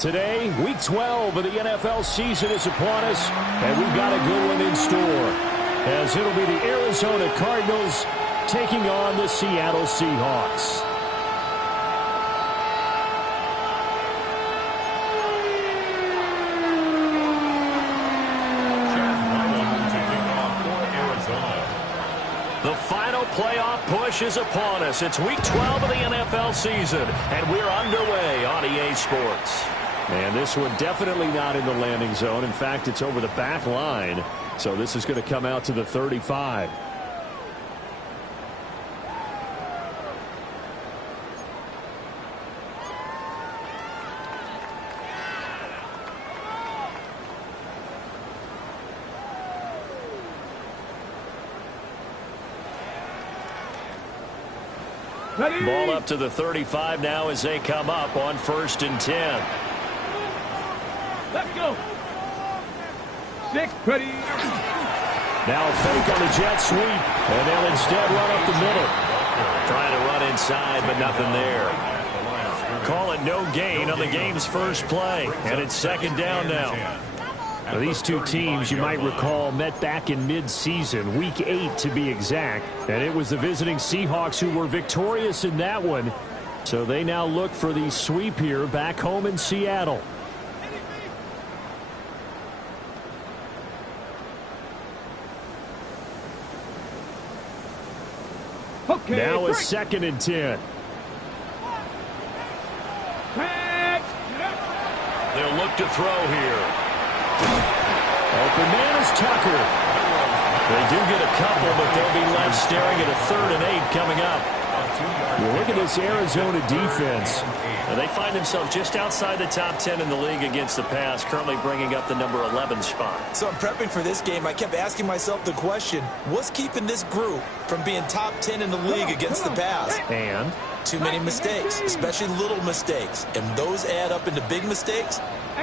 Today, Week 12 of the NFL season is upon us, and we've got a good one in store, as it'll be the Arizona Cardinals taking on the Seattle Seahawks. The final playoff push is upon us. It's Week 12 of the NFL season, and we're underway on EA Sports. And this one definitely not in the landing zone. In fact, it's over the back line. So this is going to come out to the 35. Ball up to the 35 now as they come up on 1st and 10. Let's go. 6, ready. Now a fake on the jet sweep, and they'll instead run up the middle. Trying to run inside, but nothing there. Call it no gain on the game's first play, and it's 2nd down now. Now, these two teams, you might recall, met back in mid-season, Week 8 to be exact, and it was the visiting Seahawks who were victorious in that one. So they now look for the sweep here back home in Seattle. Okay, now a 2nd and 10. They'll look to throw here. Open man is Tucker. They do get a couple, but they'll be left staring at a 3rd and 8 coming up. Well, look at this Arizona defense. Now, they find themselves just outside the top 10 in the league against the pass, currently bringing up the number 11 spot. So I'm prepping for this game. I kept asking myself the question, what's keeping this group from being top 10 in the league against the pass? And? Too many mistakes, especially little mistakes. And those add up into big mistakes.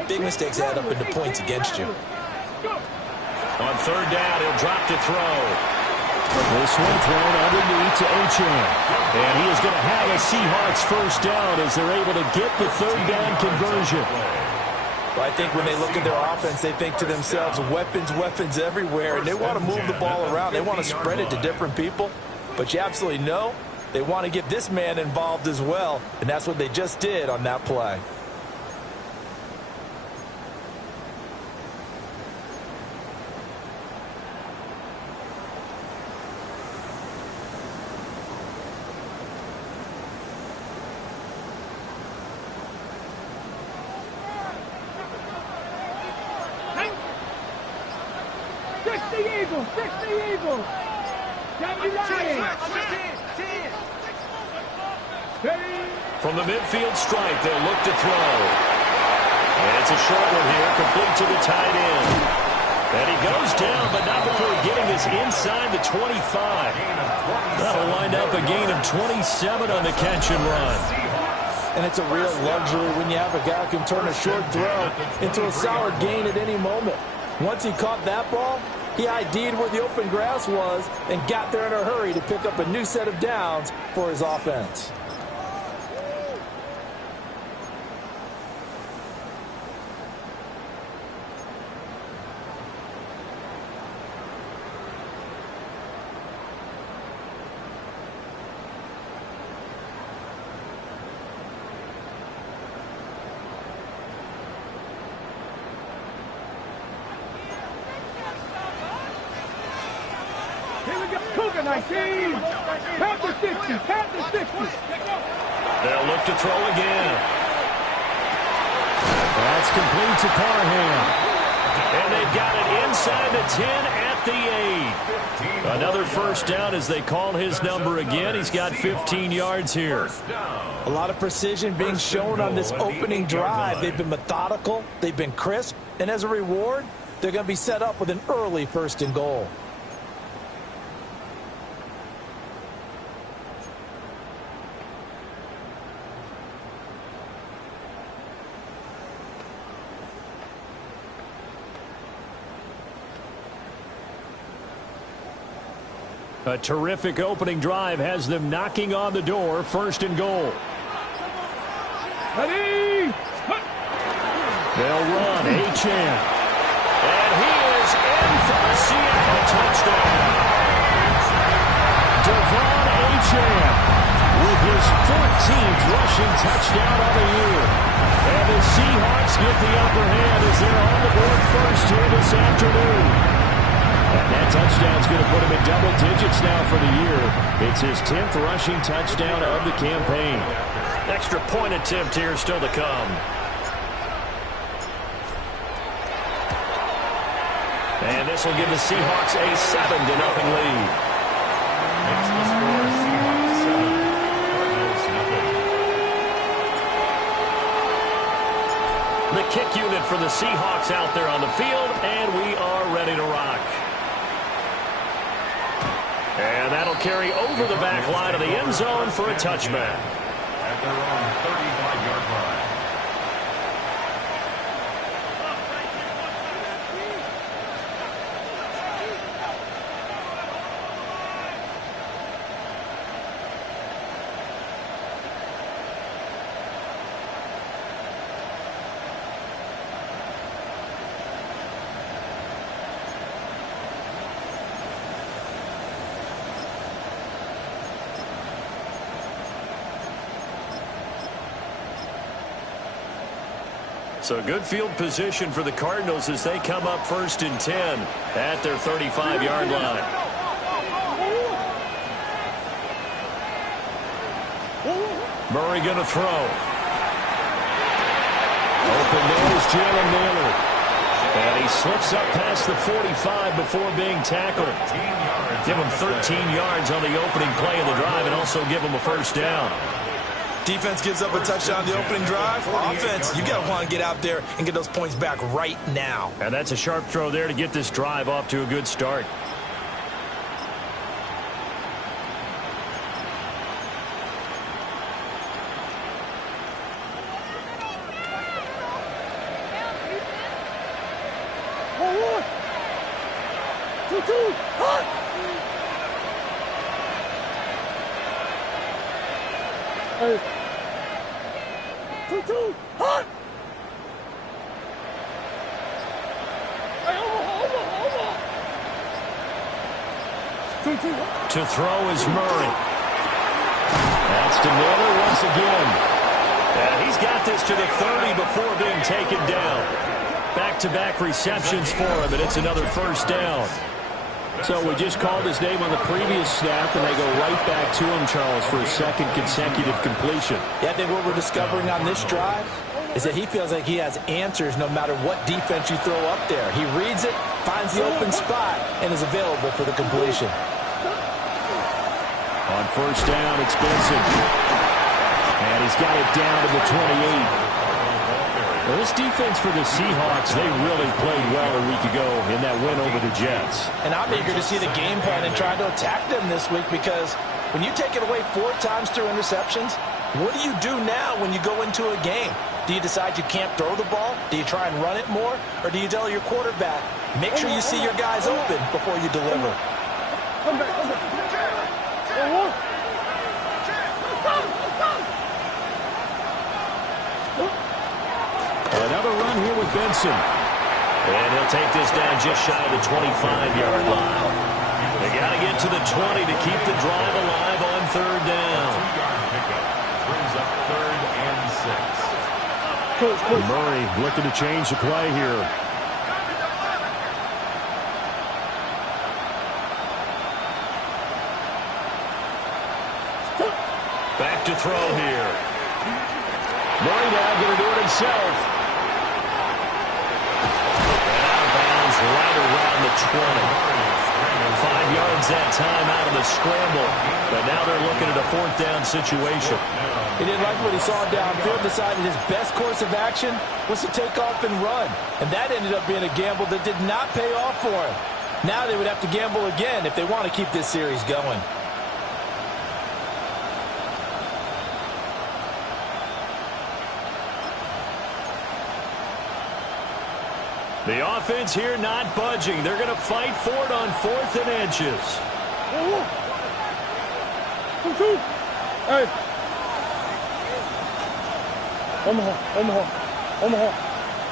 Big mistakes add up into points against you. On 3rd down, he'll drop to throw. This one thrown underneath to Achane. And he is going to have a Seahawks 1st down as they're able to get the 3rd down conversion. Well, I think when they look at their offense, they think to themselves, weapons, weapons everywhere. And they want to move the ball around. They want to spread it to different people. But you absolutely know they want to get this man involved as well. And that's what they just did on that play. From the midfield stripe, they'll look to throw. And it's a short one here, complete to the tight end. And he goes down, but not before getting this inside the 25. That'll wind up a gain of 27 on the catch and run. And it's a real luxury when you have a guy who can turn a short throw into a solid gain at any moment. Once he caught that ball, he ID'd where the open grass was and got there in a hurry to pick up a new set of downs for his offense. They'll look to throw again. That's complete to Parham. And they've got it inside the 10 at the 8. Another 1st down as they call his number again. He's got 15 yards here. A lot of precision being shown on this opening drive. They've been methodical. They've been crisp. And as a reward, they're going to be set up with an early 1st and goal. A terrific opening drive has them knocking on the door. 1st and goal. Ready? They'll run. Achane. And he is in for the Seattle touchdown. De'Von Achane with his 14th rushing touchdown of the year. And the Seahawks get the upper hand as they're on the board first here this afternoon. And that touchdown's going to put him in double digits now for the year. It's his 10th rushing touchdown of the campaign. Extra point attempt here still to come. And this will give the Seahawks a 7-0 lead. Makes the score Seahawks 7, Cardinals nothing. The kick unit for the Seahawks out there on the field, and we are ready to rock. And that'll carry over the back line of the end zone for a touchback. At their own 35-yard line. So good field position for the Cardinals as they come up 1st and 10 at their 35-yard line. Murray going to throw. Open nose, Jalen Nailor. And he slips up past the 45 before being tackled. Give him 13 yards on the opening play of the drive and also give him a first down. Defense gives up a touchdown the opening drive. Offense, you got to want to get out there and get those points back right now. And that's a sharp throw there to get this drive off to a good start. To throw is Murray. That's to Nailor once again. And he's got this to the 30 before being taken down. Back-to-back receptions for him, and it's another first down. So we just called his name on the previous snap, and they go right back to him, Charles, for a second consecutive completion. Yeah, I think what we're discovering on this drive is that he feels like he has answers no matter what defense you throw up there. He reads it, finds the open spot, and is available for the completion. On first down, it's Benson. And he's got it down to the 28. Well, this defense for the Seahawks, they really played well a week ago in that win over the Jets. And I'm eager to see the game plan and try to attack them this week because when you take it away 4 times through interceptions, what do you do now when you go into a game? Do you decide you can't throw the ball? Do you try and run it more? Or do you tell your quarterback, make sure you see your guys open before you deliver? Another run here with Benson. And he'll take this down just shy of the 25-yard line. They got to get to the 20 to keep the drive alive on third down. 2-yard pickup brings up 3rd and 6. Murray looking to change the play here. Back to throw here. Murray now going to do it himself. And out of bounds right around the 20. 5 yards that time out of the scramble. But now they're looking at a 4th down situation. He didn't like what he saw downfield, decided his best course of action was to take off and run. And that ended up being a gamble that did not pay off for him. Now they would have to gamble again if they want to keep this series going. The offense here not budging. They're going to fight for it on 4th and inches.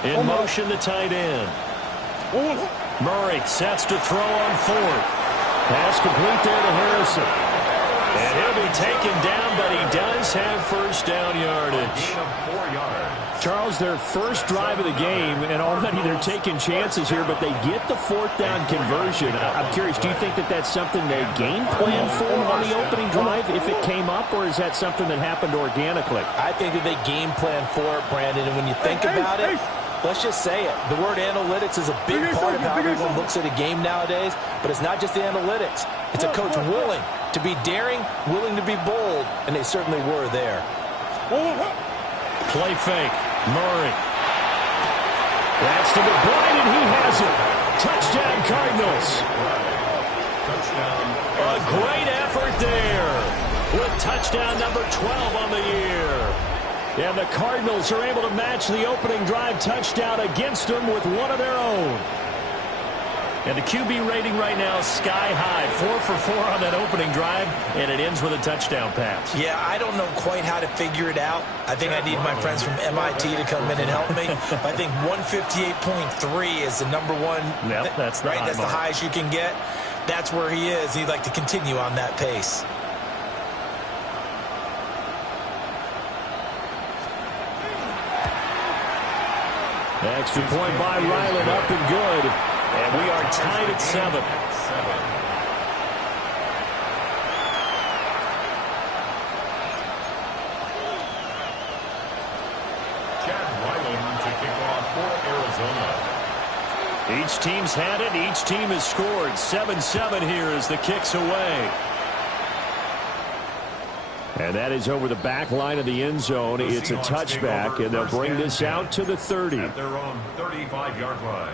In motion, the tight end. Murray sets to throw on fourth. Pass complete there to Harrison. And he'll be taken down, but he does have first down yardage. 4 yards. Charles, their first drive of the game, and already they're taking chances here, but they get the fourth down conversion. I'm curious, do you think that that's something they game plan for on the opening drive if it came up, or is that something that happened organically? I think that they game plan for it, Brandon, and when you think about it, let's just say it. The word analytics is a big part of how everyone looks at a game nowadays, but it's not just the analytics. It's a coach willing to be daring, willing to be bold, and they certainly were there. Play fake. Murray. That's to McBride, and he has it. Touchdown, Cardinals. Touchdown. A great effort there with touchdown number 12 on the year. And the Cardinals are able to match the opening drive touchdown against them with one of their own. And the QB rating right now is sky high. 4 for 4 on that opening drive, and it ends with a touchdown pass. Yeah, I don't know quite how to figure it out. I think I need my friends from MIT to come in and help me. I think 158.3 is the number one. Yep, that's the right. That's the highest you can get. That's where he is. He'd like to continue on that pace. Extra point by Ryland, up and good. And we are tied at 7. Chad Ryland to kick off for Arizona. Each team's had it. Each team has scored. 7-7 here as the kick's away. And that is over the back line of the end zone. It's a touchback, and they'll bring this out to the 30. At their own 35-yard line.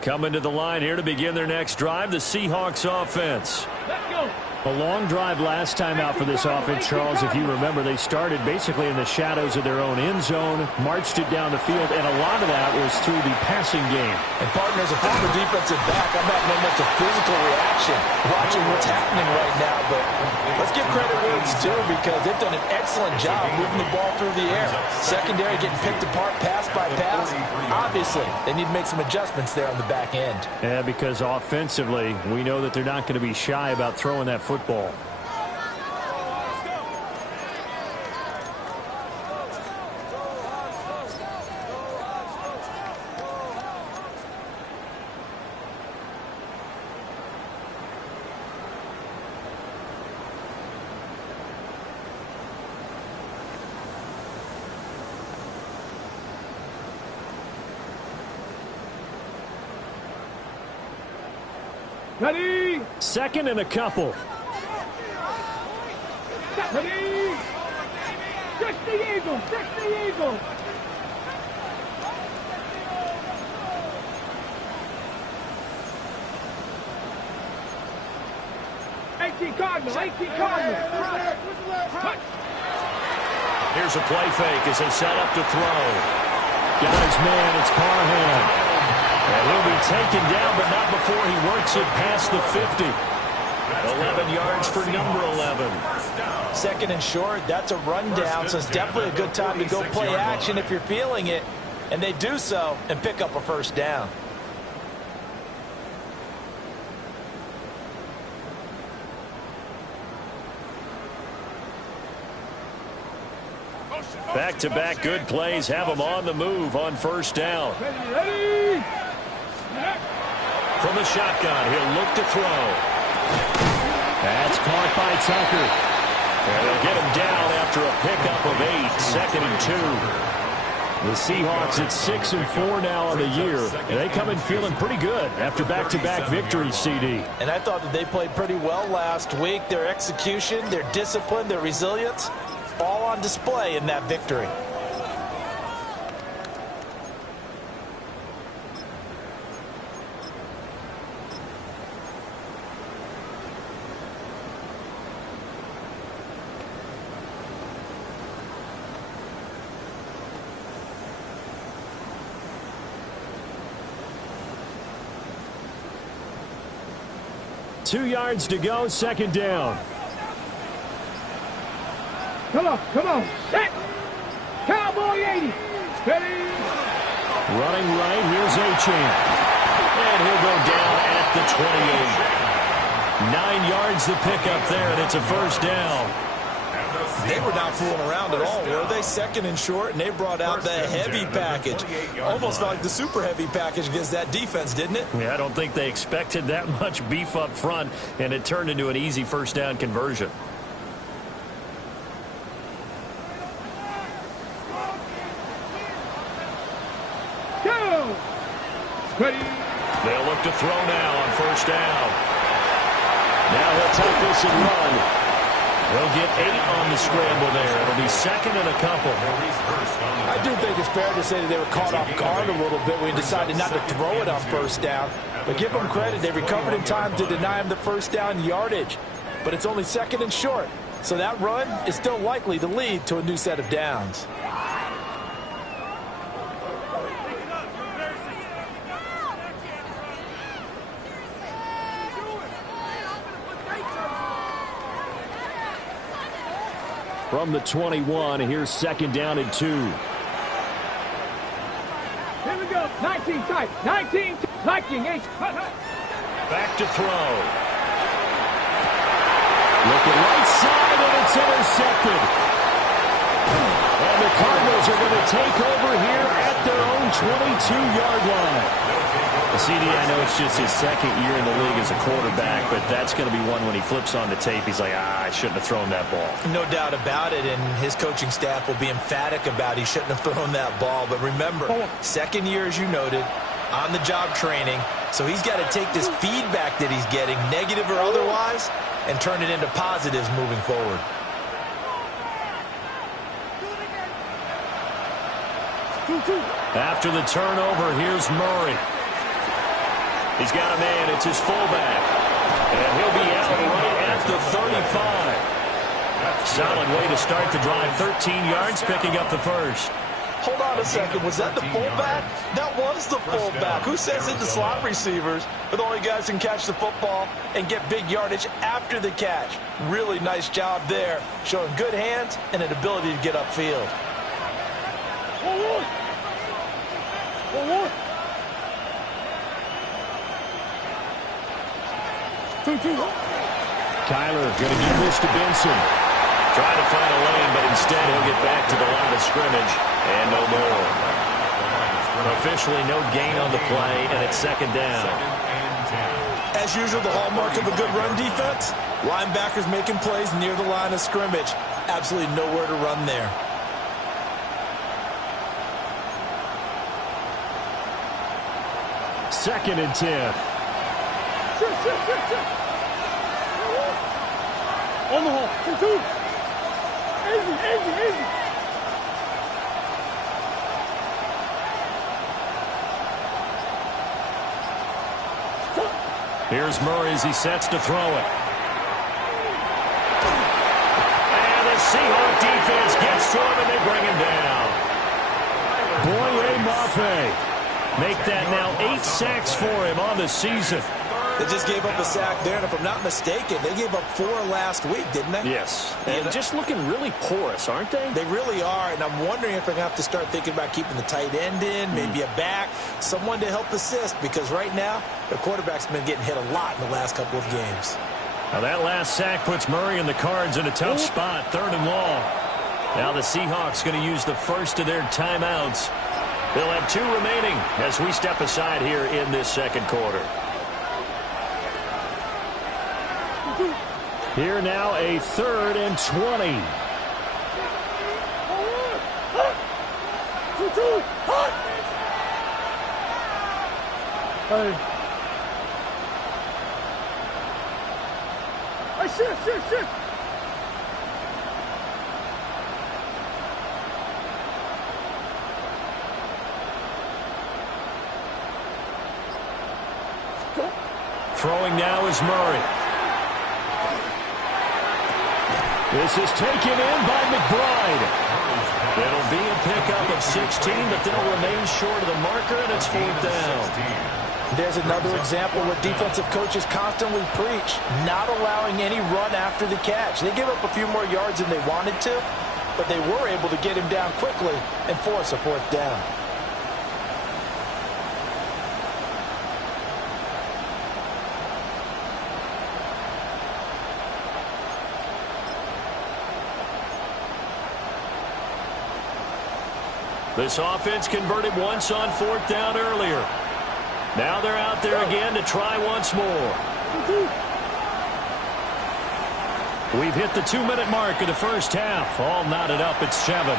Coming to the line here to begin their next drive, the Seahawks offense. Let's go. A long drive last time out for this offense, Charles. If you remember, they started basically in the shadows of their own end zone, marched it down the field, and a lot of that was through the passing game. And partner, as a former defensive back, I'm having almost a physical reaction watching what's happening right now. But let's give credit where it's due, because they've done an excellent job moving the ball through the air. Secondary getting picked apart pass by pass. Obviously, they need to make some adjustments there on the back end. Yeah, because offensively, we know that they're not going to be shy about throwing that football. Ready. Second and a couple. Ready. Fix the Eagle. Fix the Eagle. Cardinal. 18 Cardinal. Here's a play fake as they set up to throw. Got his man. It's Parham. And he'll be taken down, but not before he works it past the 50. 11 yards for number 11. Second and short, that's a rundown, so it's definitely a good time to go play action if you're feeling it. And they do so and pick up a first down. Back-to-back good plays have them on the move on first down. Ready. From the shotgun, he'll look to throw. That's caught by Tucker. And they'll get him down after a pickup of 8, 2nd and 2. The Seahawks at 6-4 now on the year. And they come in feeling pretty good after back-to-back victories, CD. And I thought that they played pretty well last week. Their execution, their discipline, their resilience, all on display in that victory. 2 yards to go, second down. Come on. Set. Cowboy 80. Steady. Running right, here's Achane. And he'll go down at the 28. 9 yards to pick up there, and it's a first down. They were not fooling around at all, were they? Second and short, and they brought out the heavy package. Almost felt like the super heavy package against that defense, didn't it? Yeah, I don't think they expected that much beef up front, and it turned into an easy first down conversion. Go. Ready. They'll look to throw now on first down. Now he'll take this and run. They'll get 8 on the scramble there. It'll be second and a couple. I do think it's fair to say that they were caught off guard a little bit when he decided not to throw it on first down. But give them credit. They recovered in time to deny him the first down yardage. But it's only second and short. So that run is still likely to lead to a new set of downs. From the 21, here's second down and 2. Here we go. 19 tight. 19. Liking 8. Back to throw. Looking right side, and it's intercepted. And the Cardinals are going to take over here at their own 22-yard line. CD, I know it's just his second year in the league as a quarterback, but that's going to be one when he flips on the tape. He's like, I shouldn't have thrown that ball. No doubt about it, and his coaching staff will be emphatic about he shouldn't have thrown that ball. But remember, second year, as you noted, on-the-job training, so he's got to take this feedback that he's getting, negative or otherwise, and turn it into positives moving forward. After the turnover, here's Murray. He's got a man. It's his fullback. And he'll be out right at the 35. Solid way to start the drive. 13 yards, picking up the first. Hold on a second. Was that the fullback? That was the fullback. Who says it to slot receivers? But all you guys can catch the football and get big yardage after the catch. Really nice job there. Showing good hands and an ability to get upfield. Kyler going to give this to Benson. Trying to find a lane, but instead he'll get back to the line of scrimmage. And no more. Officially no gain on the play, and it's second down. As usual, the hallmark of a good run defense, linebackers making plays near the line of scrimmage. Absolutely nowhere to run there. Second and 10. On the hole. 2. Easy. Here's Murray as he sets to throw it. And the Seahawk defense gets to him, and they bring him down. Boye Mafe make that now 8 sacks for him on the season. They just gave up a sack there, and if I'm not mistaken, they gave up 4 last week, didn't they? Yes. And just looking really porous, aren't they? They really are, and I'm wondering if they're going to have to start thinking about keeping the tight end in, maybe a back, someone to help assist, because right now, their quarterback's been getting hit a lot in the last couple of games. Now that last sack puts Murray and the Cards in a tough spot, 3rd and long. Now the Seahawks going to use the first of their timeouts. They'll have 2 remaining as we step aside here in this second quarter. Here now a 3rd and 20. Hey, shit. Throwing now is Murray. This is taken in by McBride. It'll be a pickup of 16, but they'll remain short of the marker, and it's 4th down. There's another example where defensive coaches constantly preach, not allowing any run after the catch. They gave up a few more yards than they wanted to, but they were able to get him down quickly and force a 4th down. This offense converted once on 4th down earlier. Now they're out there again to try once more. We've hit the 2-minute mark of the first half. All knotted up at 7.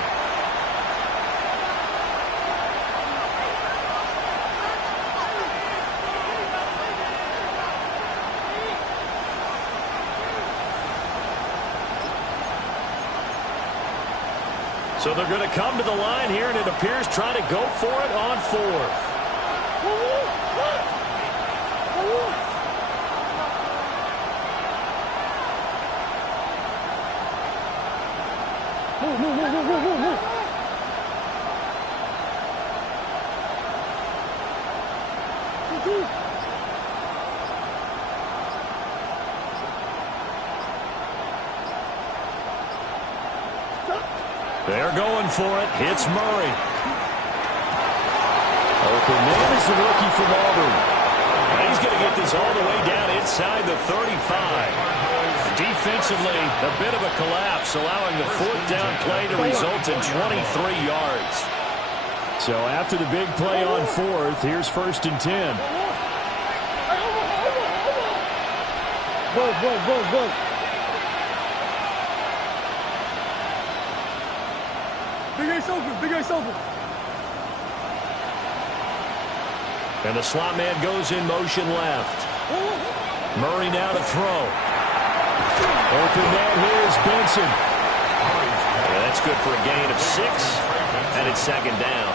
So they're going to come to the line here, and it appears trying to go for it on 4th. They're going for it. Hits Murray. Open man is the rookie from Auburn. And he's going to get this all the way down inside the 35. Defensively, a bit of a collapse, allowing the 4th down play to result in 23 yards. So after the big play on 4th, here's 1st and 10. Go. Big Ace open. And the slot man goes in motion left. Murray now to throw. Open man, here's Benson. Yeah, that's good for a gain of 6, and it's 2nd down.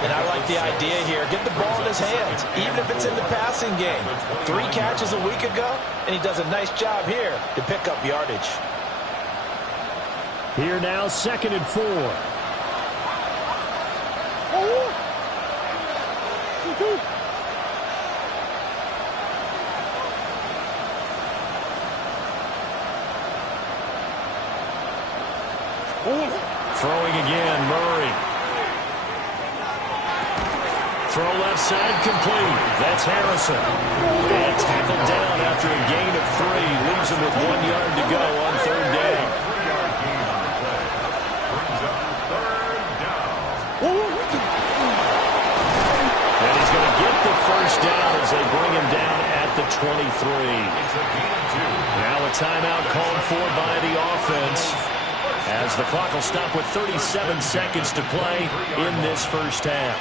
And I like the idea here. Get the ball in his hands, even if it's in the passing game. 3 catches a week ago, and he does a nice job here to pick up yardage. Here now, 2nd and 4. Throwing again, Murray. Throw left side complete. That's Harrison. And tackled down after a gain of 3. Leaves him with 1 yard to go on 3rd down. And he's going to get the 1st down as they bring him down at the 23. Now a timeout called for by the offense, as the clock will stop with 37 seconds to play in this first half.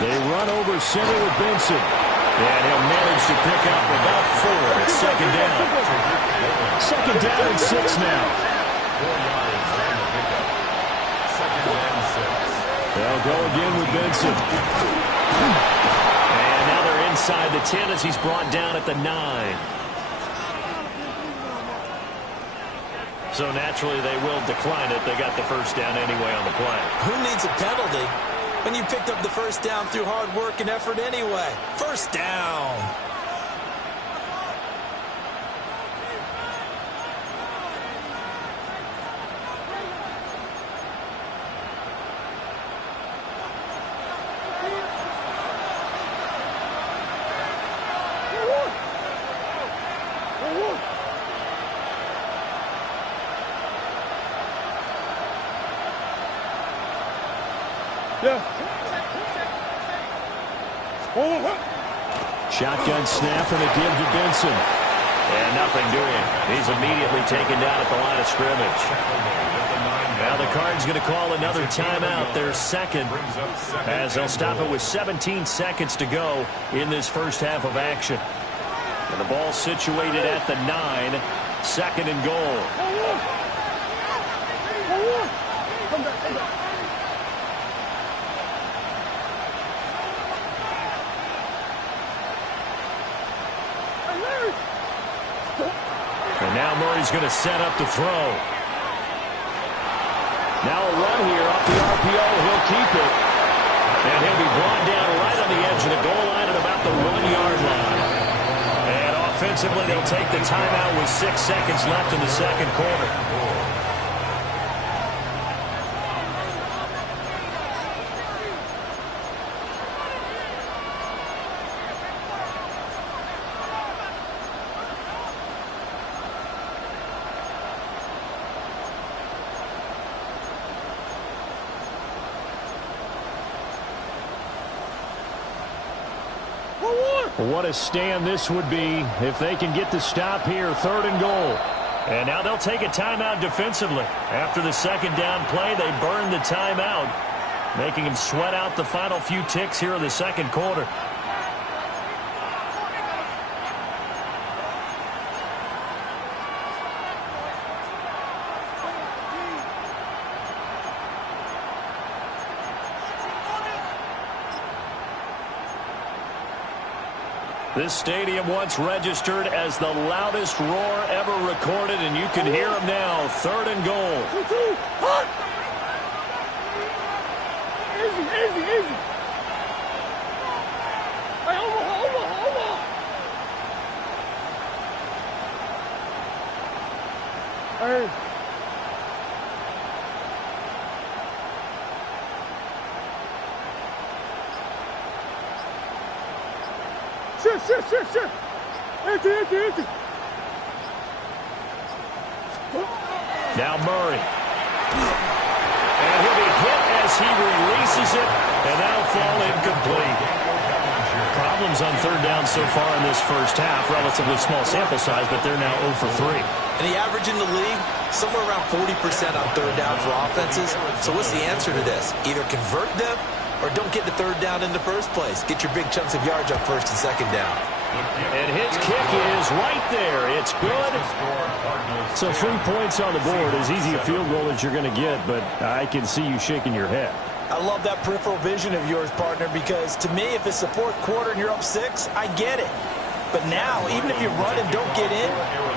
They run over center with Benson. And he'll manage to pick up about 4. It's 2nd down. 2nd down and 6 now. They'll go again with Benson. And now they're inside the 10 as he's brought down at the 9. So naturally they will decline it. They got the 1st down anyway on the play. Who needs a penalty when you picked up the 1st down through hard work and effort anyway? 1st down. Shotgun snap and a give to Benson. And nothing doing. He's immediately taken down at the line of scrimmage. Now the Cards going to call another timeout, their 2nd, as they'll stop it with 17 seconds to go in this first half of action. And the ball situated at the 9, 2nd and goal. Murray's going to set up to throw. Now a run here off the RPO. He'll keep it. And he'll be brought down right on the edge of the goal line at about the 1-yard line. And offensively, they'll take the timeout with 6 seconds left in the second quarter. What a stand this would be if they can get the stop here, 3rd and goal. And now they'll take a timeout defensively. After the second down play, they burn the timeout, making them sweat out the final few ticks here in the second quarter. This stadium once registered as the loudest roar ever recorded, and you can hear them now. 3rd and goal. Easy. Hey, over. Hey. Shit. Empty. Now Murray. And he'll be hit as he releases it, and that'll fall incomplete. Problems on 3rd down so far in this first half. Relatively small sample size, but they're now 0 for 3. And the average in the league, somewhere around 40% on 3rd down for offenses. So what's the answer to this? Either convert them or don't get the 3rd down in the first place. Get your big chunks of yards on 1st and 2nd down. And his kick is right there. It's good. So 3 points on the board, as easy a field goal as you're going to get, but I can see you shaking your head. I love that peripheral vision of yours, partner, because to me, if it's the 4th quarter and you're up 6, I get it. But now, even if you run and don't get in,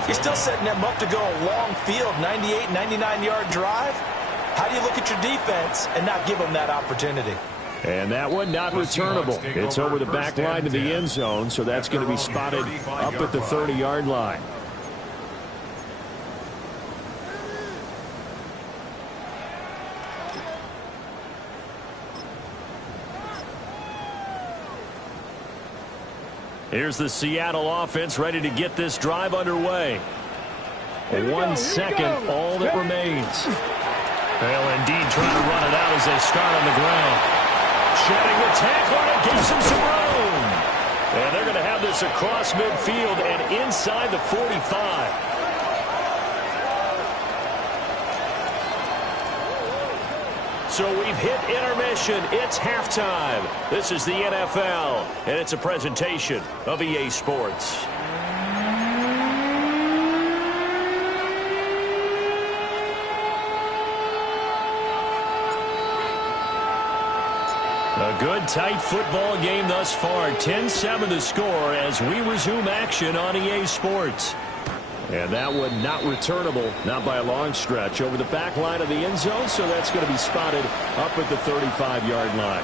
you're still setting them up to go a long field, 98, 99-yard drive. How do you look at your defense and not give them that opportunity? And that one not returnable. It's over the back line to the end zone, so that's going to be spotted up at the 30-yard line. Here's the Seattle offense ready to get this drive underway. 1 second, all that remains. They'll indeed try to run it out as they start on the ground. Shedding the tackle, and it gives him some room. And they're going to have this across midfield and inside the 45. So we've hit intermission. It's halftime. This is the NFL, and it's a presentation of EA Sports. A good, tight football game thus far. 10-7 the score as we resume action on EA Sports. And that one not returnable, not by a long stretch, over the back line of the end zone, so that's going to be spotted up at the 35-yard line.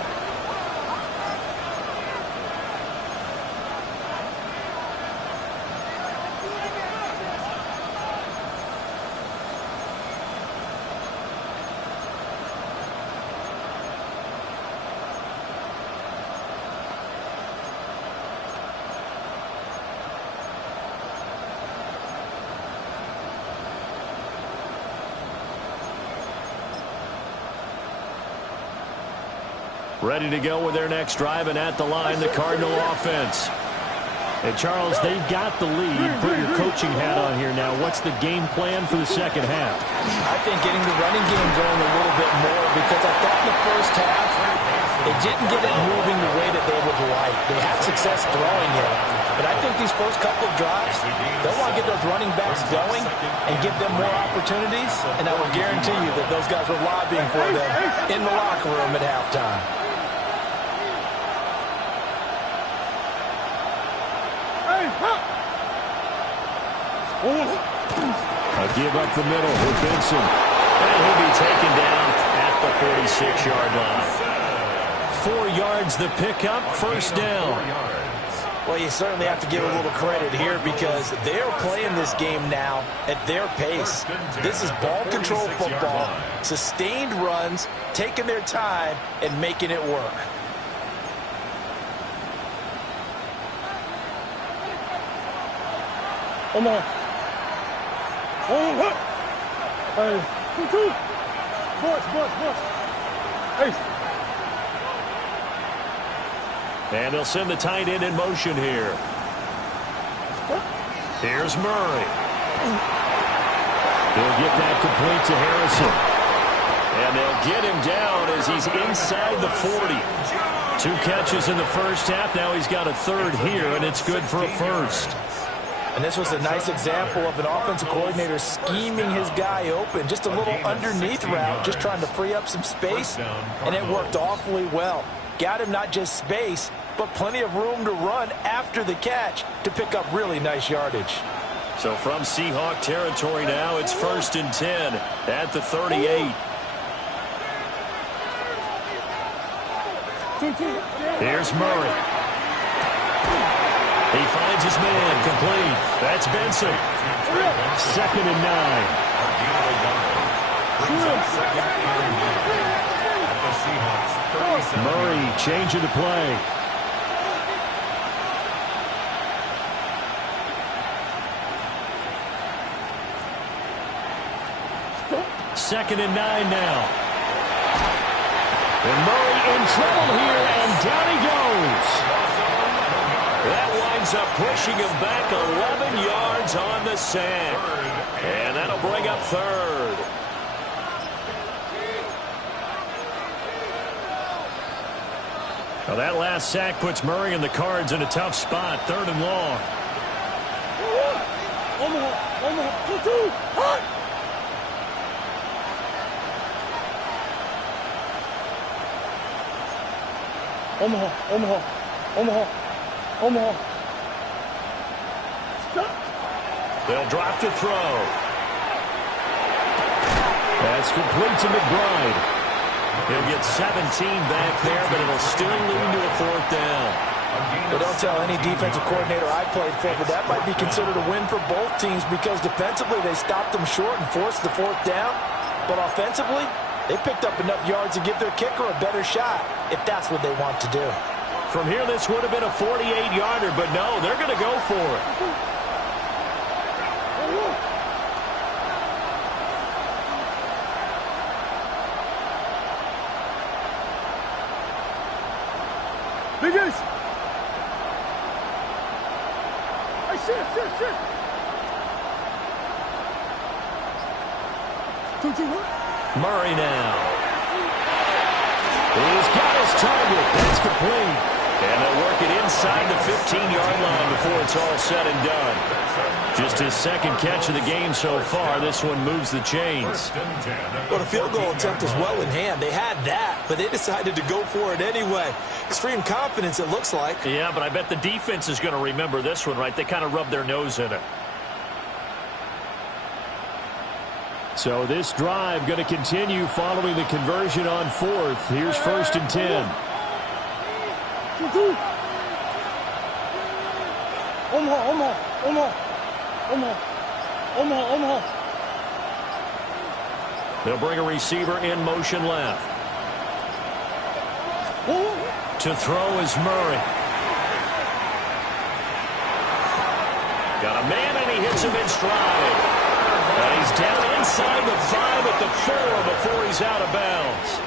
Ready to go with their next drive, and at the line, the Cardinal offense. And, Charles, they've got the lead. Put your coaching hat on here now. What's the game plan for the second half? I think getting the running game going a little bit more, because I thought in the first half they didn't get it moving the way that they would like. They had success throwing it. But I think these first couple of drives, they'll want to get those running backs going and give them more opportunities. And I will guarantee you that those guys were lobbying for them in the locker room at halftime. A give up the middle with Benson. And he'll be taken down at the 46-yard line. 4 yards the pickup, first down. Well, you certainly have to give a little credit here because they're playing this game now at their pace. This is ball control football, sustained runs, taking their time, and making it work. Come on. Hey, 2-2. Boys. Hey. And they'll send the tight end in motion here. Here's Murray. He'll get that complete to Harrison. And they'll get him down as he's inside the 40. 2 catches in the first half. Now he's got a third here, and it's good for a first. And this was a nice example of an offensive coordinator scheming his guy open. Just a little underneath route, just trying to free up some space, and it worked awfully well. Got him not just space, but plenty of room to run after the catch to pick up really nice yardage. So from Seahawk territory now, it's 1st and 10 at the 38. Here's Murray. He finds his man complete. That's Benson. 2nd and 9. Murray changing the play. Second and 9 now. And Murray in trouble here, and down he goes. That winds up pushing him back 11 yards on the sack. And that'll bring up 3rd. Well, that last sack puts Murray and the Cards in a tough spot. 3rd and long. Omaha, 2-2. Hot. Omaha. Stop. They'll drop to throw. That's complete to McBride. He'll get 17 back there, but it'll still lead to a 4th down. But don't tell any defensive coordinator I played for, but that might be considered a win for both teams because defensively they stopped them short and forced the 4th down. But offensively, they picked up enough yards to give their kicker a better shot if that's what they want to do. From here, this would have been a 48-yarder, but no, they're going to go for it. Biggest. Hey, shit. 2-2. Murray now. He's got his target. That's complete. And they'll work it inside the 15-yard line before it's all said and done. Just his 2nd catch of the game so far. This one moves the chains. Well, the field goal attempt was well in hand. They had that, but they decided to go for it anyway. Extreme confidence, it looks like. Yeah, but I bet the defense is going to remember this one, right? They kind of rubbed their nose in it. So this drive going to continue following the conversion on 4th. Here's 1st and 10. 2-2. Omaha. They'll bring a receiver in motion left. To throw is Murray. Got a man, and he hits him in stride. And he's down inside the 5 at the 4 before he's out of bounds.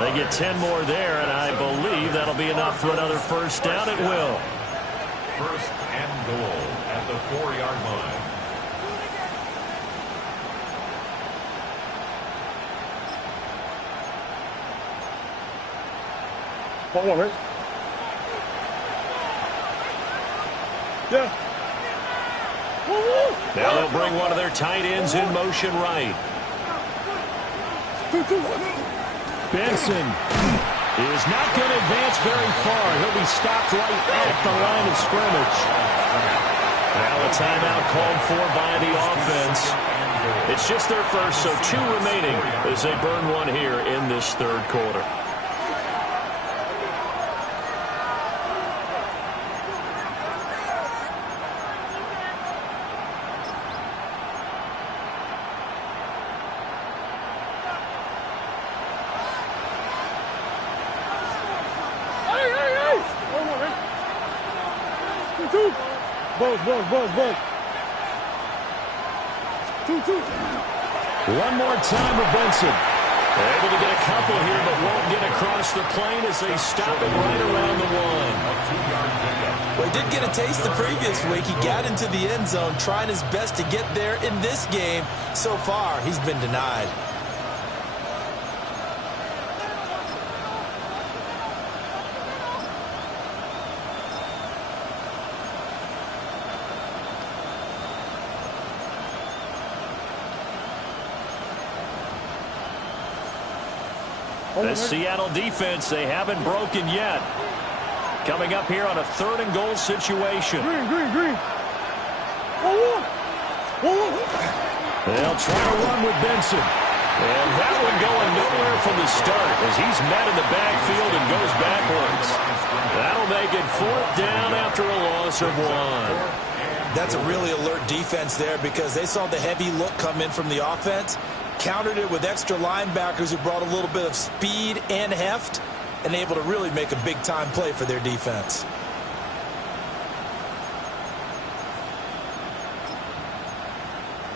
They get 10 more there, and I believe that'll be enough for another 1st down. It will. 1st and goal at the 4-yard line. One, right? Yeah. Now they'll bring one of their tight ends in motion right. 2-2. Benson is not going to advance very far. He'll be stopped right at the line of scrimmage. Now a timeout called for by the offense. It's just their first, so 2 remaining as they burn one here in this third quarter. Buzz. 2-2. One more time with Benson. Able to get a couple here, but won't get across the plane as they stop it right around the 1. Well, he did get a taste the previous week. He got into the end zone, trying his best to get there in this game. So far, he's been denied. The Seattle defense, they haven't broken yet. Coming up here on a 3rd and goal situation. Green. They'll try to run with Benson. And that one going nowhere from the start as he's met in the backfield and goes backwards. That'll make it 4th down after a loss of 1. That's a really alert defense there because they saw the heavy look come in from the offense, countered it with extra linebackers who brought a little bit of speed and heft, and able to really make a big-time play for their defense.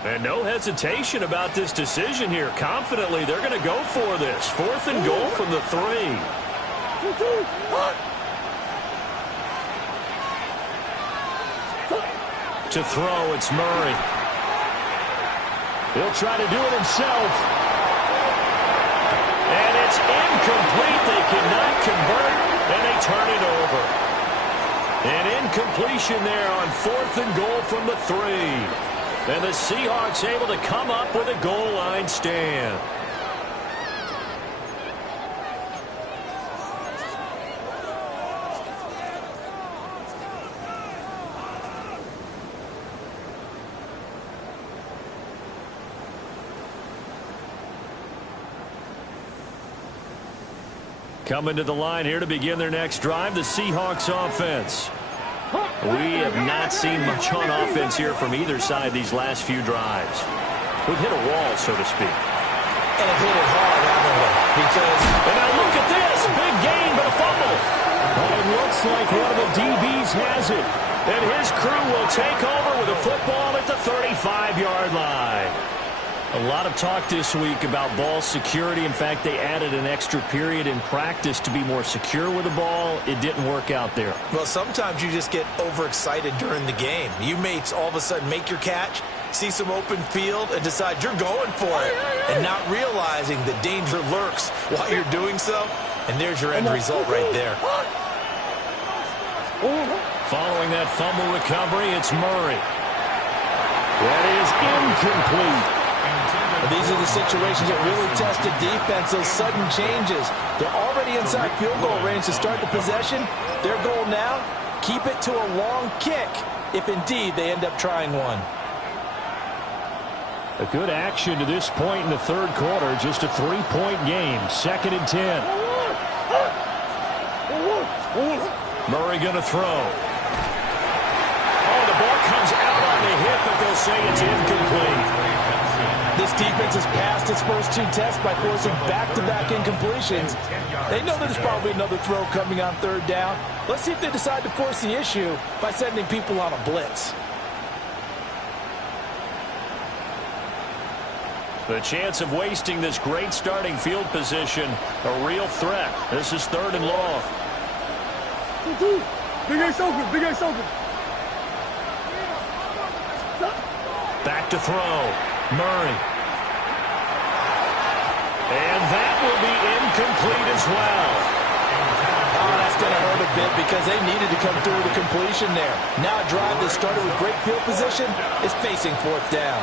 And no hesitation about this decision here. Confidently, they're going to go for this. 4th and goal from the 3. To throw, it's Murray. He'll try to do it himself. And it's incomplete. They cannot convert, and they turn it over. An incompletion there on 4th and goal from the 3. And the Seahawks able to come up with a goal line stand. Coming to the line here to begin their next drive, the Seahawks offense. We have not seen much on offense here from either side these last few drives. We've hit a wall, so to speak. And have hit it hard, haven't we? Because... And now look at this. Big gain, but a fumble. Well, it looks like one of the DBs has it. And his crew will take over with a football at the 35-yard line. A lot of talk this week about ball security. In fact, they added an extra period in practice to be more secure with the ball. It didn't work out there. Well, sometimes you just get overexcited during the game. You may all of a sudden make your catch, see some open field, and decide you're going for it, and not realizing the danger lurks while you're doing so. And there's your end result right there. Following that fumble recovery, it's Murray. That is incomplete. These are the situations that really test the defense, those sudden changes. They're already inside field goal range to start the possession. Their goal now, keep it to a long kick, if indeed they end up trying one. A good action to this point in the third quarter, just a 3-point game, 2nd and 10. Murray going to throw. Oh, the ball comes out on the hip, but they'll say it's incomplete. This defense has passed its first 2 tests by forcing back-to-back incompletions. They know there's probably another throw coming on 3rd down. Let's see if they decide to force the issue by sending people on a blitz. The chance of wasting this great starting field position, a real threat. This is 3rd and long. Big Ace open. Back to throw. Murray. And that will be incomplete as well. Oh, that's going to hurt a bit because they needed to come through with a completion there. Now a drive that started with great field position is facing 4th down.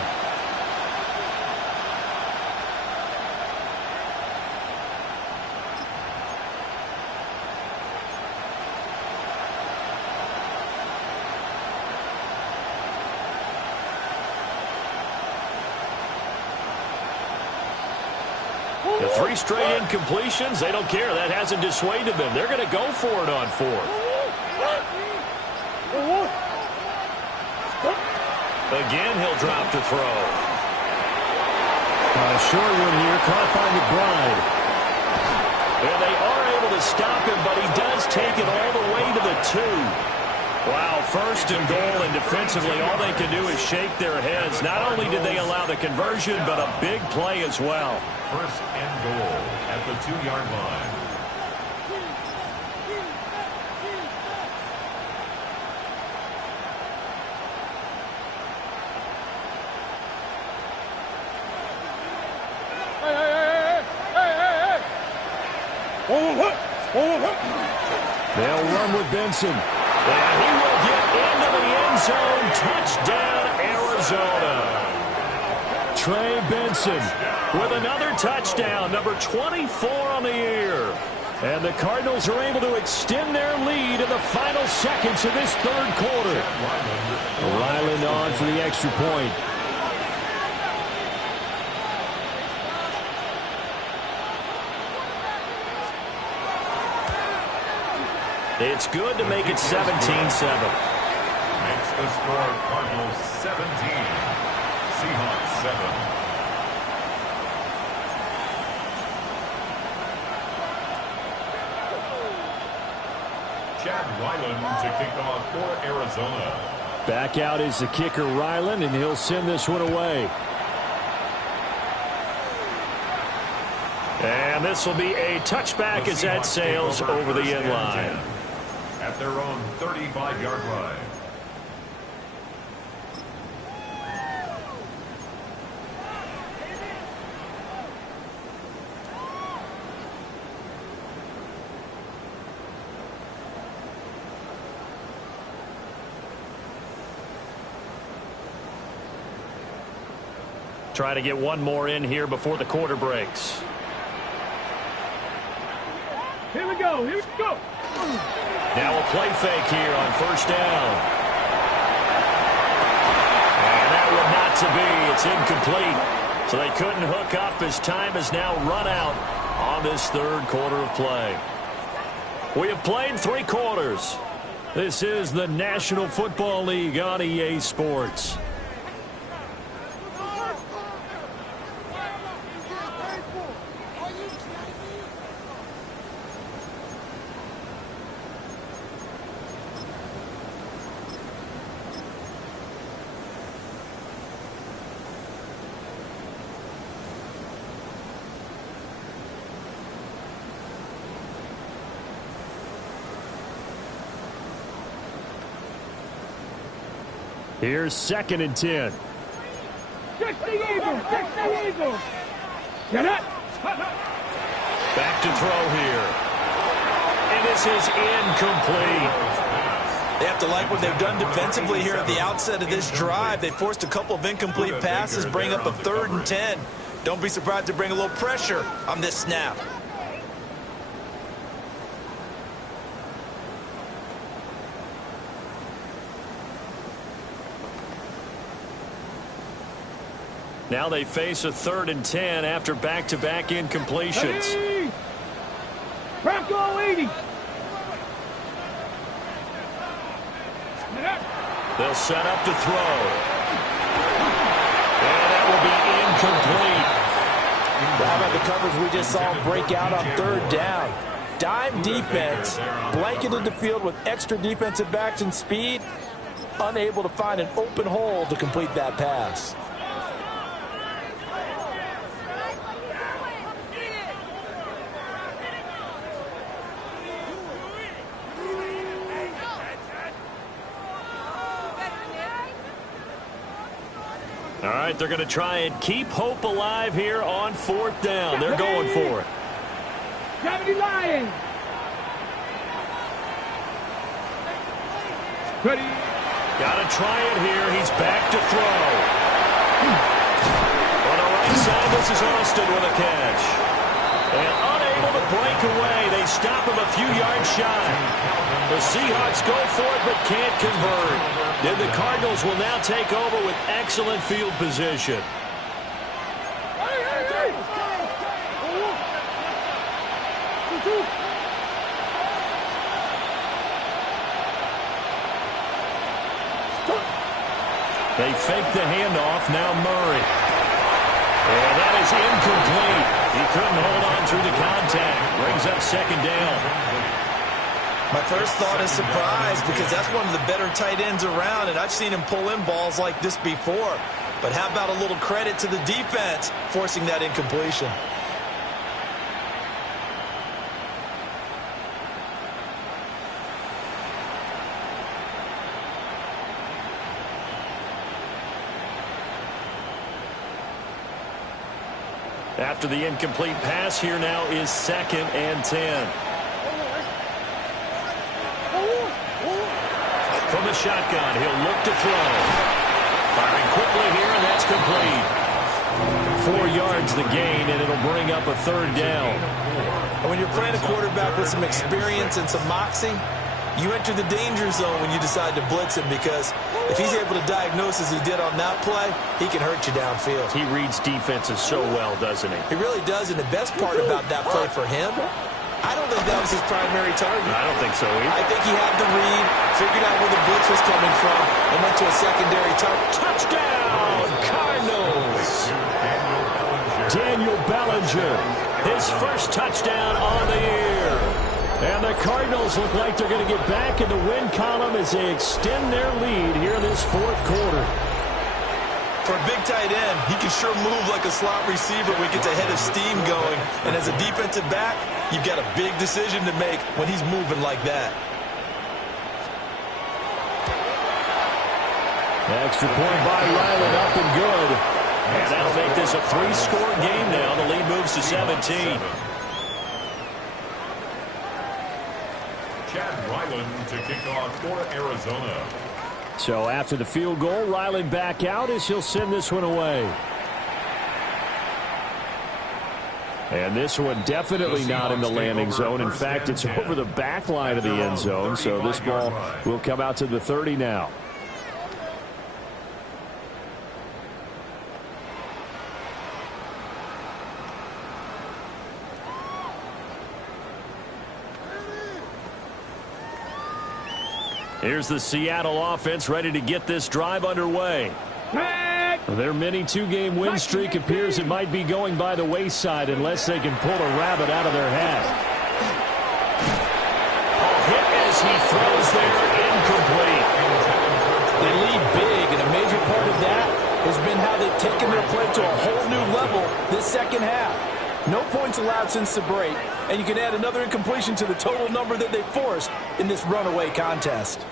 The 3 straight incompletions, they don't care. That hasn't dissuaded them. They're going to go for it on 4th. Again, he'll drop to throw. A short one here, caught by McBride. And they are able to stop him, but he does take it all the way to the 2. Wow, 1st and goal, and defensively all they can do is shake their heads. Not only did they allow the conversion, but a big play as well. 1st and goal at the 2-yard line. They'll run with Benson. And he will get into the end zone. Touchdown, Arizona. Trey Benson With another touchdown, number 24 on the year. And the Cardinals are able to extend their lead in the final seconds of this 3rd quarter. Ryland on for the extra point. It's good to make it 17-7. Makes the score Cardinals 17, Seahawks 7. Chad Ryland to kick off for Arizona. Back out is the kicker Ryland, and he'll send this one away. And this will be a touchback as that sails over the end line. At their own 35-yard line. Try to get one more in here before the quarter breaks. Here we go. Here we go. Now a play fake here on 1st down. And that one not to be. It's incomplete. So they couldn't hook up as time has now run out on this 3rd quarter of play. We have played 3 quarters. This is the National Football League on EA Sports. Here's 2nd and 10. 60 Eagles. 60 Eagles. Get up. Back to throw here. And this is incomplete. They have to like what they've done defensively here at the outset of this drive. They forced a couple of incomplete passes, bring up a 3rd and 10. Don't be surprised to bring a little pressure on this snap. Now they face a 3rd and 10 after back-to-back incompletions. Hey! Bronco 80. They'll set up to throw. And that will be incomplete. How about the coverage we just saw break out on 3rd down? Dime defense, blanketed the field with extra defensive backs and speed, unable to find an open hole to complete that pass. All right, they're going to try and keep hope alive here on 4th down. They're going for it. 70 Lions. Ready. Got to try it here. He's back to throw. On the right side, this is Austin with a catch. And unable to break away. They stop him a few yards shy. The Seahawks go for it but can't convert. Then the Cardinals will now take over with excellent field position. 2. They fake the handoff. Now Murray. And that is incomplete. He couldn't hold on through the contact. Brings up second down. My first thought is surprise because that's one of the better tight ends around, and I've seen him pull in balls like this before. But how about a little credit to the defense forcing that incompletion? After the incomplete pass, here now is 2nd and 10. From the shotgun, he'll look to throw. Firing quickly here, and that's complete. 4 yards the gain, and it'll bring up a 3rd down. And when you're playing a quarterback with some experience and some moxie, you enter the danger zone when you decide to blitz him, because if he's able to diagnose as he did on that play, he can hurt you downfield. He reads defenses so well, doesn't he? He really does, and the best part about that play for him, I don't think that was his primary target. I don't think so either. I think he had the read, figured out where the blitz was coming from, and went to a secondary target. Touchdown, Cardinals! Daniel Bellinger, his first touchdown on the year. And the Cardinals look like they're going to get back in the win column as they extend their lead here in this 4th quarter. For a big tight end, he can sure move like a slot receiver when he gets a head of steam going. And as a defensive back, you've got a big decision to make when he's moving like that. Extra point by Ryland, up and good. And that'll make this a 3-score game now. The lead moves to 17. Chad Ryland to kick off for Arizona. So after the field goal, Ryland back out as he'll send this one away. And this one definitely not in the landing zone. In fact, it's over the back line of the end zone. So this ball will come out to the 30 now. Here's the Seattle offense ready to get this drive underway. Their mini 2-game win streak appears it might be going by the wayside unless they can pull a rabbit out of their hat. Hit as he throws there, incomplete. They lead big, and a major part of that has been how they've taken their play to a whole new level this second half. No points allowed since the break, and you can add another incompletion to the total number that they forced in this runaway contest.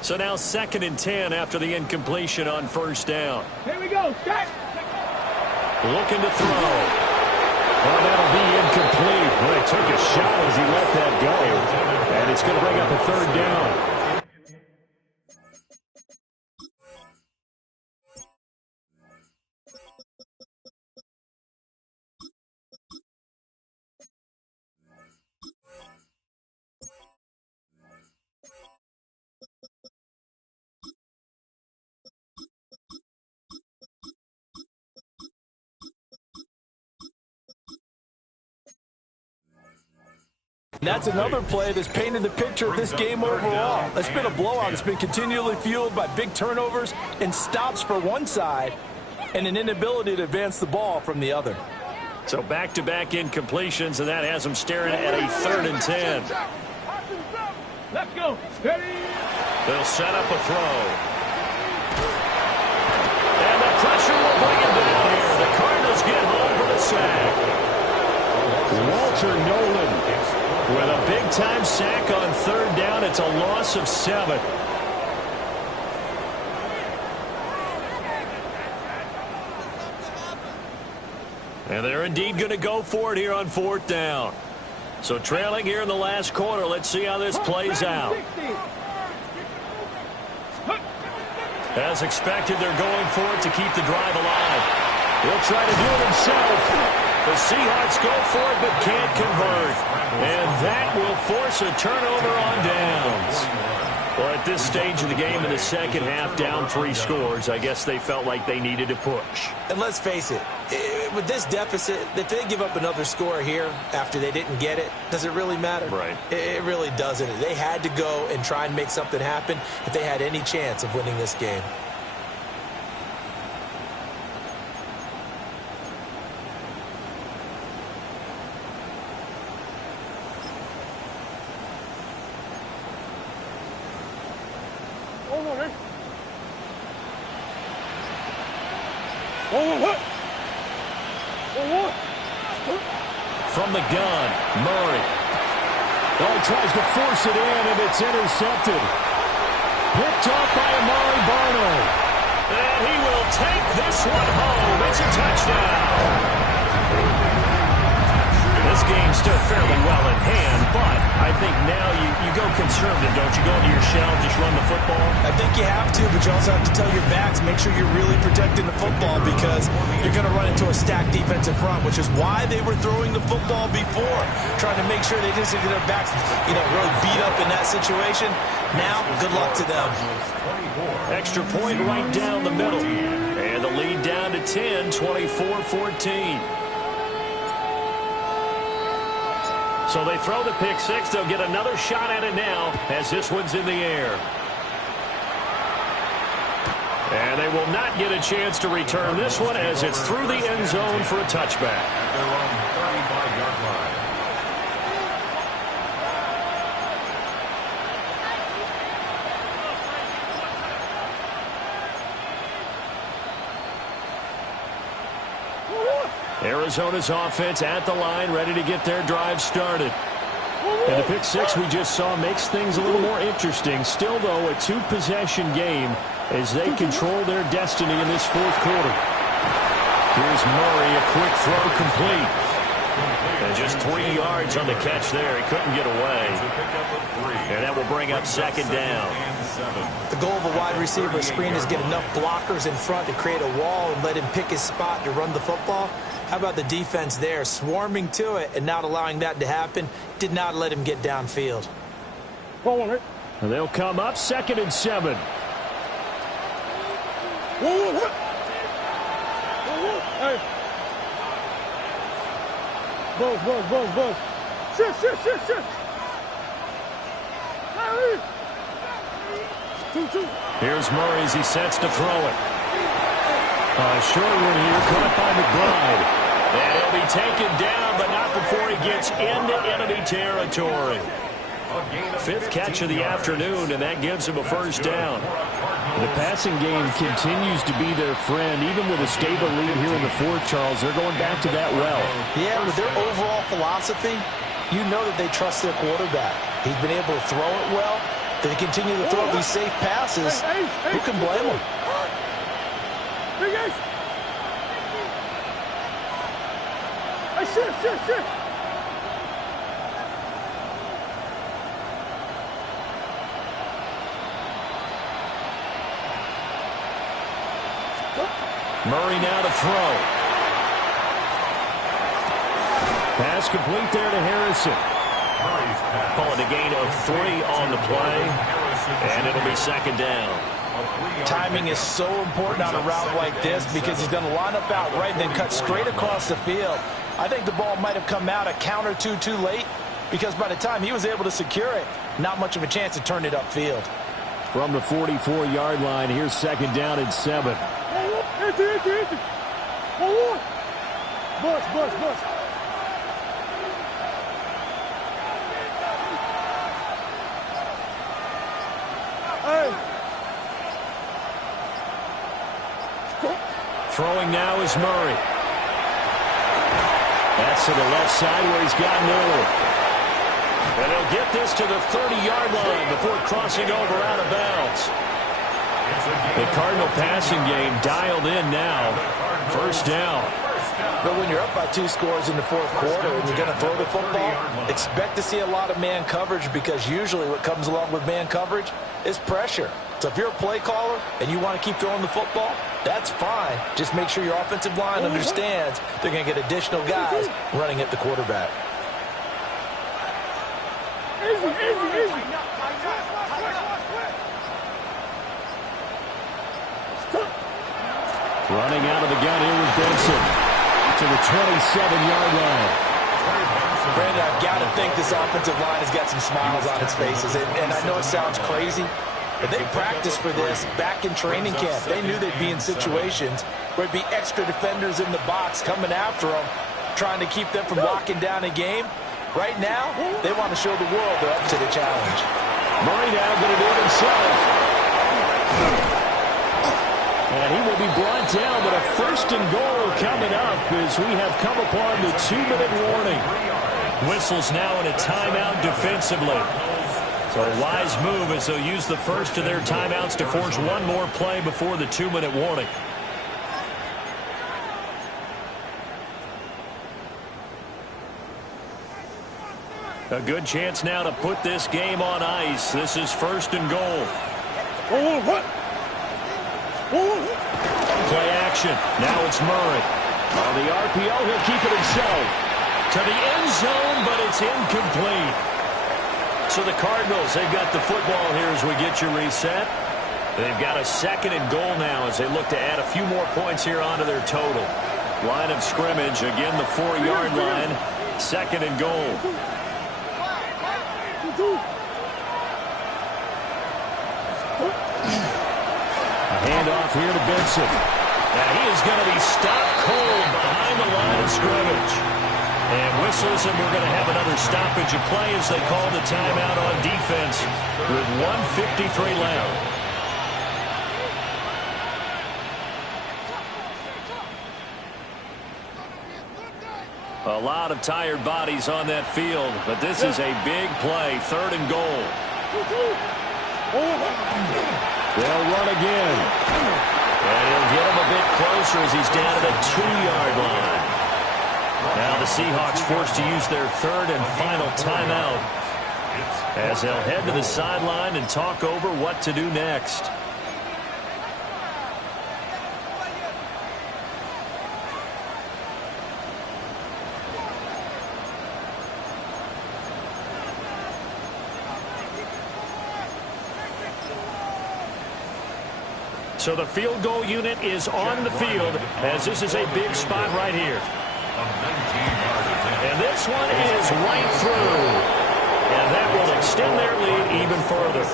So now 2nd and 10 after the incompletion on 1st down. Here we go. Set. Looking to throw. Well, that'll be incomplete. Boy, he took a shot as he let that go. And it's going to bring up a 3rd down. That's another play that's painted the picture of this game overall. It's been a blowout. It's been continually fueled by big turnovers and stops for one side and an inability to advance the ball from the other. So back-to-back incompletions, and that has them staring at a 3rd and 10. Let's go. Ready. They'll set up a throw. And the pressure will bring him down here. The Cardinals get home for the sack. Walter Nolan with a big-time sack on 3rd down. It's a loss of 7. And they're indeed going to go for it here on 4th down. So trailing here in the last quarter. Let's see how this plays out. As expected, they're going for it to keep the drive alive. He'll try to do it himself. The Seahawks go for it but can't convert. And that will force a turnover on downs. Well, at this stage of the game in the second half, down 3 scores, I guess they felt like they needed to push. And let's face it, with this deficit, if they give up another score here after they didn't get it, does it really matter? Right. It really doesn't. They had to go and try and make something happen if they had any chance of winning this game. From the gun, Murray. Oh, he tries to force it in, and it's intercepted. Picked off by Amari Barno. And he will take this one home. It's a touchdown. This game's still fairly well in hand, but I think now you go conservative, don't you? Go into your shell, just run the football? I think you have to, but you also have to tell your backs, make sure you're really protecting the football because you're going to run into a stacked defensive front, which is why they were throwing the football before, trying to make sure they didn't get their backs, really beat up in that situation. Now, good luck to them. Extra point right down the middle. And the lead down to 10, 24-14. So they throw the pick six. They'll get another shot at it now as this one's in the air. And they will not get a chance to return this one as it's through the end zone for a touchback. They're on the 35-yard line. Arizona's offense at the line, ready to get their drive started. And the pick six we just saw makes things a little more interesting. Still, though, a 2-possession game as they control their destiny in this fourth quarter. Here's Murray, a quick throw complete. And just 3 yards on the catch there. He couldn't get away. And that will bring up second down. The goal of a wide receiver screen is get enough blockers in front to create a wall and let him pick his spot to run the football. How about the defense there, swarming to it and not allowing that to happen? Did not let him get downfield. And they'll come up 2nd and 7. Hey. Buzz. Shit. Hey. 2. Here's Murray as he sets to throw it. A short one here, caught by McBride. And he'll be taken down, but not before he gets into enemy territory. 5th catch of the afternoon, and that gives him a first down. The passing game continues to be their friend. Even with a stable lead here in the fourth, Charles, they're going back to that well. Yeah, with their overall philosophy, you know that they trust their quarterback. He's been able to throw it well. They continue to throw these safe passes. Who can blame them? Shit. Murray now to throw. Pass complete there to Harrison. Calling a gain of 3 on the play, and it'll be second down. Timing is so important on a route like this because he's going to line up out right and then cut straight across the field. I think the ball might have come out a count or two too late because by the time he was able to secure it, not much of a chance to turn it upfield. From the 44-yard line, here's 2nd down and 7. Empty. Bus. Hey. Throwing now is Murray. That's to the left side where he's got Miller. And he'll get this to the 30-yard line before crossing over out of bounds. The Cardinal passing game dialed in now. First down. But when you're up by 2 scores in the fourth quarter and you're going to throw the football, expect to see a lot of man coverage because usually what comes along with man coverage is pressure. So if you're a play caller and you want to keep throwing the football, that's fine. Just make sure your offensive line understands they're going to get additional guys running at the quarterback. Easy. Running out of the gun here with Benson to the 27-yard line. Brandon, I've got to think this offensive line has got some smiles on its faces. And I know it sounds crazy, but they practiced for this back in training camp. They knew they'd be in situations where it'd be extra defenders in the box coming after them, trying to keep them from locking down a game. Right now, they want to show the world they're up to the challenge. Murray now going to do it himself. And he will be brought down, but a first and goal coming up as we have come upon the 2-minute warning. Whistles now in a timeout defensively. So a wise move as they'll use the first of their timeouts to force one more play before the 2-minute warning. A good chance now to put this game on ice. This is first and goal. Play action. Now it's Murray. On the RPO, he'll keep it himself. To the end zone, but it's incomplete. So the Cardinals, they've got the football here as we get you reset. They've got a second and goal now as they look to add a few more points here onto their total. Line of scrimmage, again the 4-yard line. Second and goal. A handoff here to Benson. Now he is going to be stopped cold behind the line of scrimmage. And whistles, and we're going to have another stoppage of play as they call the timeout on defense with 1:53 left. A lot of tired bodies on that field, but this is a big play, third and goal. They'll run again. And he'll get him a bit closer as he's down to the 2-yard line. Now the Seahawks forced to use their third and final timeout as they'll head to the sideline and talk over what to do next. So the field goal unit is on the field as this is a big spot right here. And this one is right through. And that will extend their lead even further.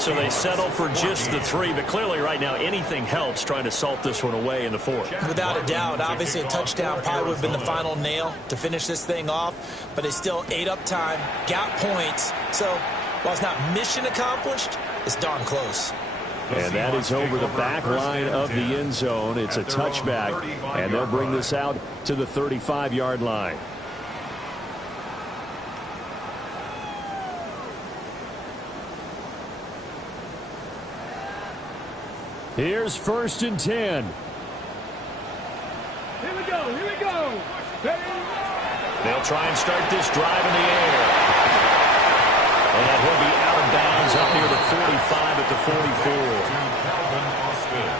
So they settle for just the 3, but clearly right now anything helps trying to salt this one away in the 4th. Without a doubt, obviously a touchdown probably would have been the final nail to finish this thing off, but they still ate up time, got points. So while it's not mission accomplished, it's darn close. And that is over the back line of the end zone. It's a touchback, and they'll bring this out to the 35-yard line. Here's first and 10. Here we go, here we go. They'll try and start this drive in the air. And he'll be out of bounds up near the 45 at the 44.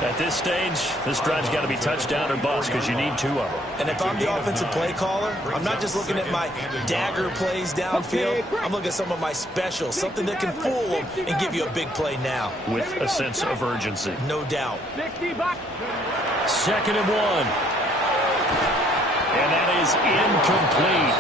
At this stage, this drive's got to be touchdown or bust because you need 2 of them. And if I'm the offensive play caller, I'm not just looking at my dagger plays downfield. I'm looking at some of my specials, something that can fool them and give you a big play now. With a sense of urgency. No doubt. Second and 1. And that is incomplete.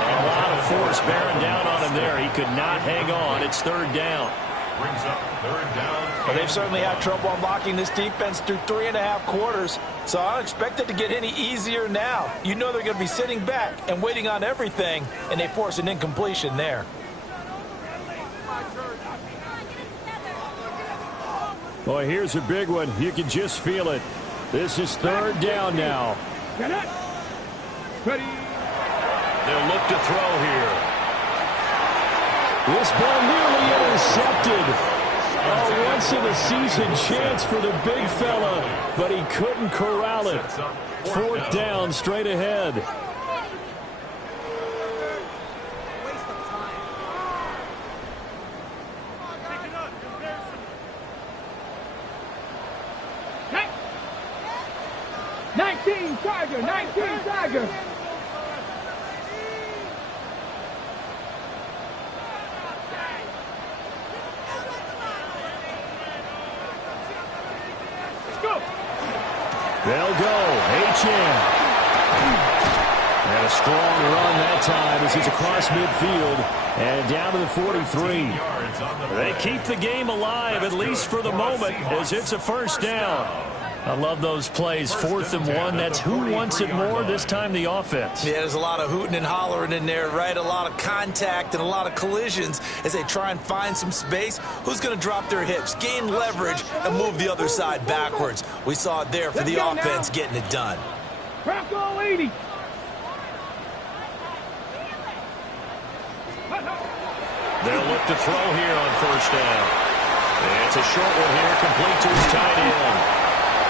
A lot of force bearing down on him there. He could not hang on. It's third down. Brings up third down. Well, they've certainly had trouble unlocking this defense through 3.5 quarters, so I don't expect it to get any easier now. You know they're going to be sitting back and waiting on everything, and they force an incompletion there. Boy, here's a big one. You can just feel it. This is third down now. Ready. They'll look to throw here. This ball nearly intercepted. Oh, once-in-a-season chance for the big fella, but he couldn't corral it. Fourth down straight ahead. Hey. 19 Tiger. They'll go. HN. And a strong run that time as he's across midfield and down to the 43. They keep the game alive, at least for the moment, as it's a first down. I love those plays. 4th and 1. That's who wants it more, this time the offense. Yeah, there's a lot of hooting and hollering in there, right? A lot of contact and a lot of collisions as they try and find some space. Who's going to drop their hips, gain leverage, and move the other side backwards? We saw it there for the offense getting it done. Crack all 80. They'll look to throw here on first down. It's a short one here, complete to his tight end.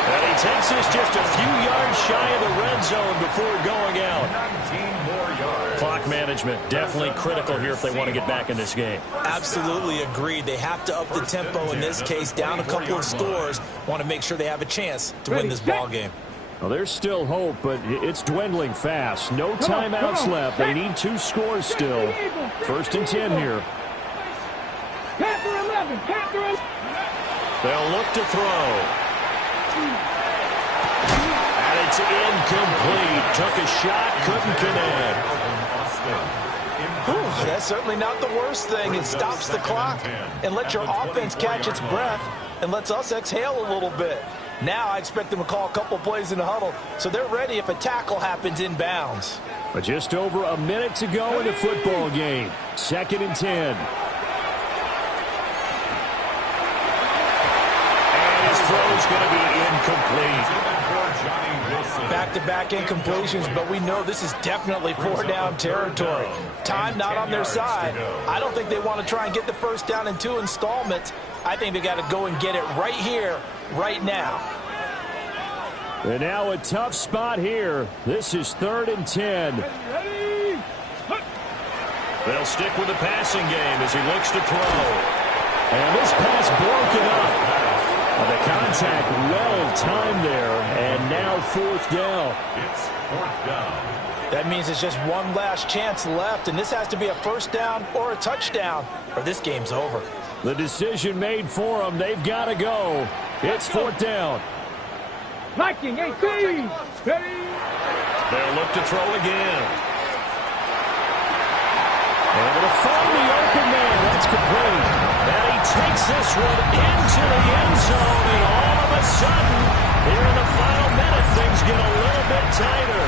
And he takes this just a few yards shy of the red zone before going out. 19 more yards. Clock management definitely critical here if they want to get back in this game. Absolutely agreed. They have to up the tempo in this case, down a couple of scores. Want to make sure they have a chance to win this ball game. Well, there's still hope, but it's dwindling fast. No timeouts left. They need 2 scores still. 1st and 10 here. Panther 11. Panther 11. They'll look to throw. And it's incomplete. Took a shot, couldn't connect. Whew, that's certainly not the worst thing. It stops the clock and lets your offense catch its breath and lets us exhale a little bit. Now I expect them to call a couple plays in the huddle so they're ready if a tackle happens inbounds. But just over a minute to go in the football game. 2nd and 10. Throw's going to be incomplete. Back-to-back incompletions, but we know this is definitely 4-down territory. Time not on their side. I don't think they want to try and get the first down in 2 installments. I think they got to go and get it right here, right now. And now a tough spot here. This is 3rd and 10. They'll stick with the passing game as he looks to throw. And this pass broken up. The contact well timed there, and now 4th down. It's 4th down. That means it's just one last chance left, and this has to be a first down or a touchdown, or this game's over. The decision made for them. They've got to go. It's 4th down. Viking 18. Ready. They'll look to throw again. Able to find the open man. That's complete. And he takes this one into the end zone, and all of a sudden, here in the final minute, things get a little bit tighter.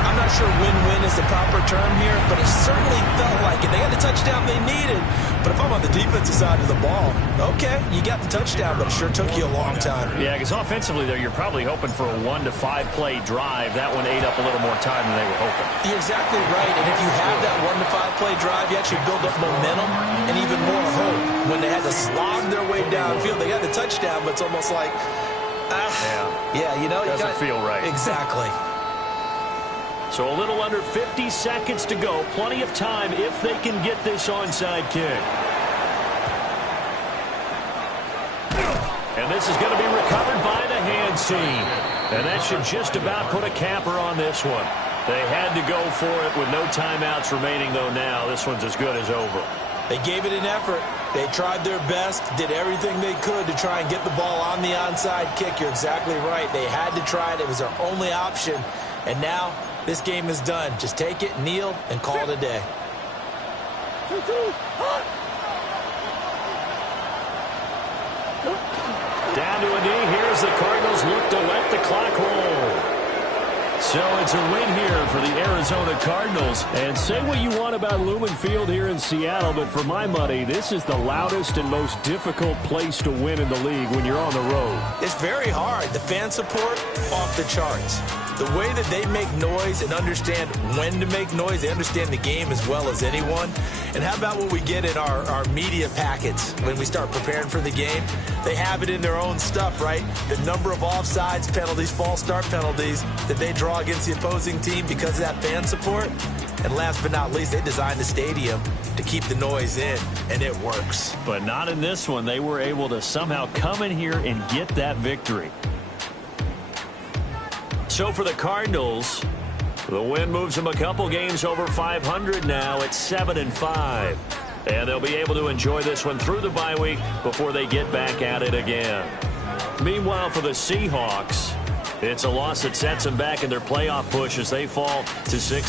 I'm not sure win-win is the proper term here, but it certainly felt like it. They had the touchdown they needed, but if I'm on the defensive side of the ball, okay, you got the touchdown, but it sure took you a long time. Yeah, because offensively there, you're probably hoping for a 1 to 5 play drive. That one ate up a little more time than they were hoping. You're exactly right, and if you have that 1 to 5 play drive, you actually build up momentum and even more hope. When they had to slog their way downfield, they got the touchdown, but it's almost like, yeah, you know, doesn't feel right. Exactly. So a little under 50 seconds to go. Plenty of time if they can get this onside kick. And this is going to be recovered by the hands team. And that should just about put a capper on this one. They had to go for it with no timeouts remaining, though now. This one's as good as over. They gave it an effort. They tried their best, did everything they could to try and get the ball on the onside kick. You're exactly right. They had to try it. It was their only option. And now this game is done. Just take it, kneel, and call it a day. Down to a knee. Here's the Cardinals look to let the clock roll. So it's a win here for the Arizona Cardinals. And say what you want about Lumen Field here in Seattle, but for my money, this is the loudest and most difficult place to win in the league when you're on the road. It's very hard. The fan support, off the charts. The way that they make noise and understand when to make noise, they understand the game as well as anyone. And how about what we get in our media packets when we start preparing for the game? They have it in their own stuff, right? The number of offsides penalties, false start penalties that they draw against the opposing team because of that fan support. And last but not least, they designed the stadium to keep the noise in, and it works. But not in this one. They were able to somehow come in here and get that victory. So for the Cardinals, the win moves them a couple games over 500 now at 7-5. And they'll be able to enjoy this one through the bye week before they get back at it again. Meanwhile, for the Seahawks, It's a loss that sets them back in their playoff push as they fall to 6-4.